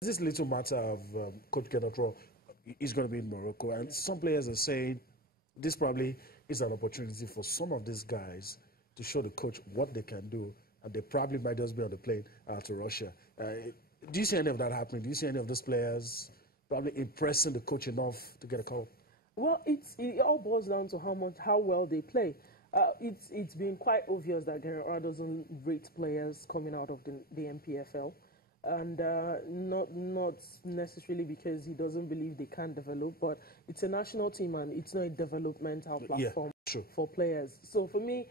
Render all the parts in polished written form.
this little matter of Coach Kenotro is going to be in Morocco, and some players are saying this probably is an opportunity for some of these guys to show the coach what they can do, and they probably might just be on the plane to Russia. Do you see any of that happening? Do you see any of those players probably impressing the coach enough to get a call? Well, it all boils down to how well they play. It's been quite obvious that Guerrero doesn't rate players coming out of the MPFL, and not necessarily because he doesn't believe they can develop, but it's a national team and it's not a developmental platform for players. So for me,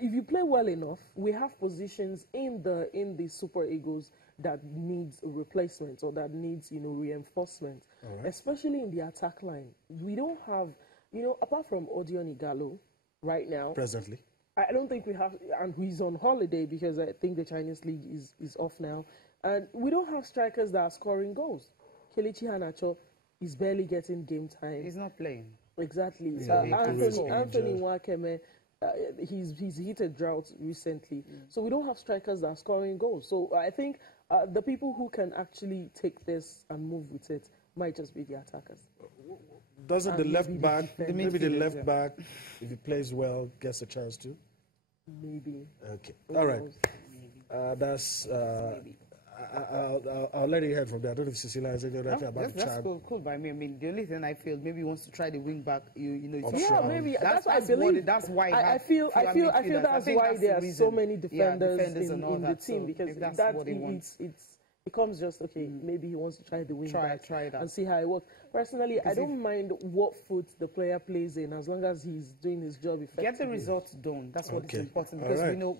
if you play well enough, we have positions in the Super Eagles that needs a replacement or that needs reinforcement, especially in the attack line. We don't have apart from Odion Igalo right now. Presently, I don't think we have, and he's on holiday because I think the Chinese league is off now, and we don't have strikers that are scoring goals. Kelechi Iheanacho is barely getting game time. He's not playing. Exactly. Yeah, Anthony Nwakeme. He's hit a drought recently, so we don't have strikers that are scoring goals. So I think the people who can actually take this and move with it might just be the attackers. Doesn't the left back, maybe the left back, if he plays well, gets a chance to? Maybe. Okay. All right. That's. I'll let you hear from there. I don't know if Cecilia has anything about the That's cool by me. I mean, the only thing I feel, maybe he wants to try the wing back. Yeah, maybe that's what I believe. That's why I feel that's why there are so many defenders in the team, because it becomes just okay. Maybe he wants to try the wing back and see how it works. Personally, I don't mind what foot the player plays in as long as he's doing his job effectively. Get the results done. That's what is important, because we know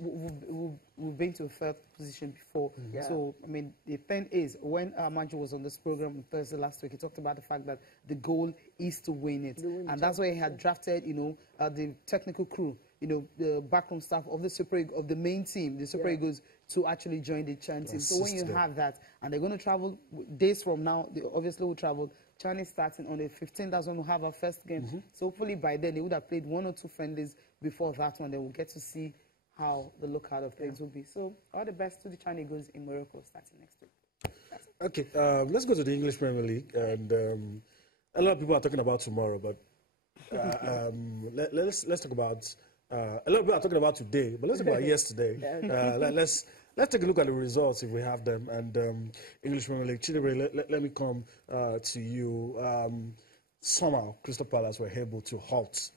we've been to a third position before. So I mean, the thing is, when Manju was on this program on Thursday last week, he talked about the fact that the goal is to win it, and that's why he had drafted, the technical crew, the backroom staff of the main team, the Super Eagles, to actually join the chanting. So when you have that, and they're going to travel days from now, they obviously will travel. Chinese starting on the 15th, that's when we'll have our first game. So hopefully by then they would have played 1 or 2 friendlies before that one. Then we'll get to see how the lookout of things will be. So all the best to the Chinese Eagles in Morocco starting next week. Okay, let's go to the English Premier League, and a lot of people are talking about tomorrow, but let's talk about. A lot of people are talking about today, but let's talk about yesterday. Let's take a look at the results if we have them. And English Premier League, Chidebere, let me come to you. Somehow, Crystal Palace were able to halt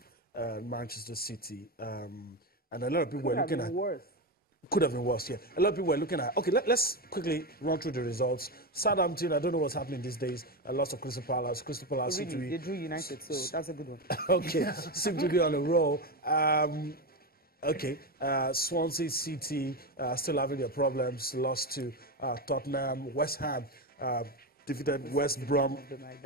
Manchester City, and a lot of people were looking at. Could have been worse, yeah. A lot of people were looking at. Okay, let's quickly run through the results. Southampton, I don't know what's happening these days. A loss of Crystal Palace. Crystal Palace seem to be. They drew United, so that's a good one. Okay, seem to be on a roll. Swansea City still having their problems. Lost to Tottenham. West Ham defeated West Brom.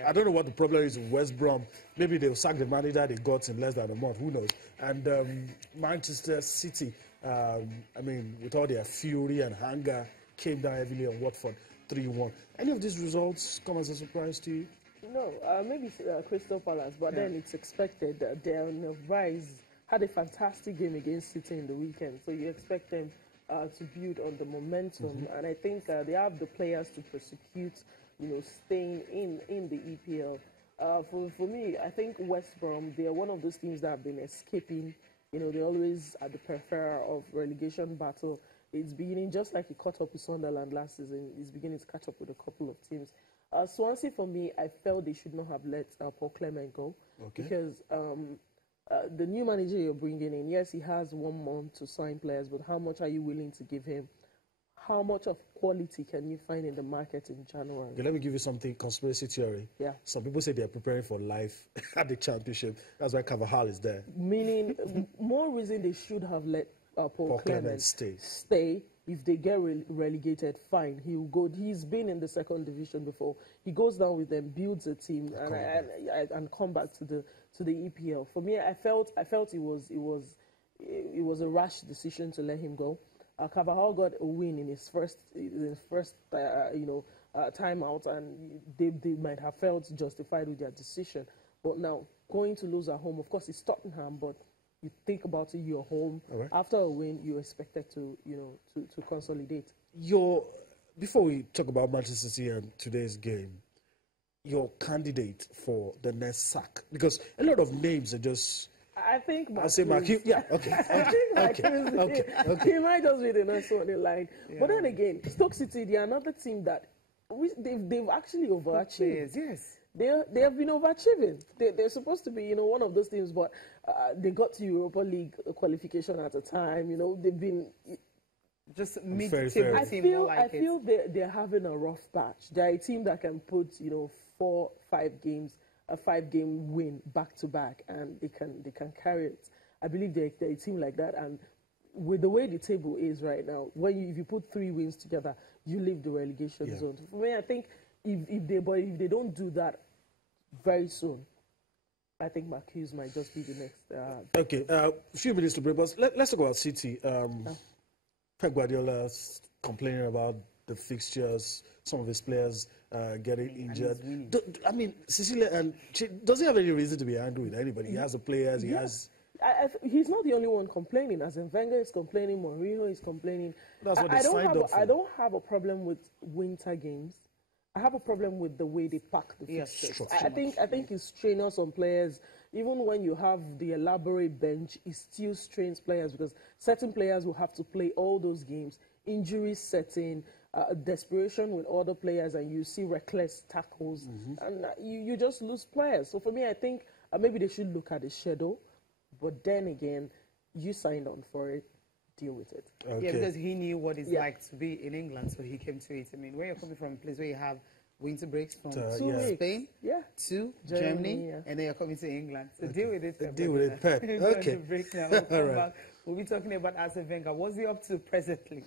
I don't know what the problem is with West Brom. Maybe they'll sack the manager they got in less than a month. Who knows? And Manchester City, I mean, with all their fury and anger, came down heavily on Watford 3-1. Any of these results come as a surprise to you? No, maybe Crystal Palace, but then it's expected that they're on the rise. Had a fantastic game against City in the weekend, so you expect them to build on the momentum, and I think they have the players to prosecute, staying in the EPL. For me, I think West Brom, they are one of those teams that have been escaping. They're always at the periphery of relegation battle. It's beginning just like it caught up with Sunderland last season. It's beginning to catch up with a couple of teams. Swansea, for me, I felt they should not have let Paul Clement go, because the new manager you're bringing in, yes, he has 1 month to sign players, but how much are you willing to give him? How much of quality can you find in the market in January? Okay, let me give you something, conspiracy theory. Yeah. Some people say they're preparing for life at the championship. That's why Carvajal is there. Meaning, more reason they should have let Paul Clement stay. If they get relegated, fine, he'll go. He's been in the 2nd division before. He goes down with them, builds a team, and come back to the EPL. For me, I felt it was a rash decision to let him go. Carvajal got a win in his first time out, and they might have felt justified with their decision. But now going to lose at home, of course, it's Tottenham, but you think about it, you're home. After a win, you're expected to consolidate. Your before we talk about Manchester City and today's game, your candidate for the next sack, because a lot of names are just. I think I'll say Mark. Yeah, okay. He might just be the next one in line. Yeah. But then again, Stoke City, they are another team that they've actually overachieved. Yes. They have been overachieving. They're supposed to be, you know, one of those teams, but they got to Europa League qualification at a time. You know, they've been just mid-table. I feel they're having a rough patch. They're a team that can put, you know, 4-5 games, a 5-game win back to back, and they can carry it. I believe they're a team like that, and with the way the table is right now, if you put 3 wins together, you leave the relegation zone. For me, I think if they don't do that very soon, I think Marquise might just be the next. Okay, a few minutes to break, but let's talk about City. Pep Guardiola's complaining about the fixtures, some of his players getting injured. I mean, Cecilia, and does he have any reason to be angry with anybody? He has the players, he has... He's not the only one complaining. As in Wenger is complaining, Mourinho is complaining. That's what they signed up for. I don't have a problem with winter games. I have a problem with the way they pack the fixtures. I think it's strenuous on players. Even when you have the elaborate bench, it still strains players because certain players will have to play all those games. Injuries setting, desperation with other players, and you see reckless tackles, and you just lose players. So for me, I think maybe they should look at the schedule. But then again, you signed on for it. Deal with it. Okay. Yeah, because he knew what it's like to be in England, so he came to it. I mean, where you're coming from, a place where you have winter breaks from Spain to Germany, and then you're coming to England. So deal with it. Deal with it, Pep. Okay. Break now. We'll come back. We'll be talking about Arsene Wenger. What's he up to presently?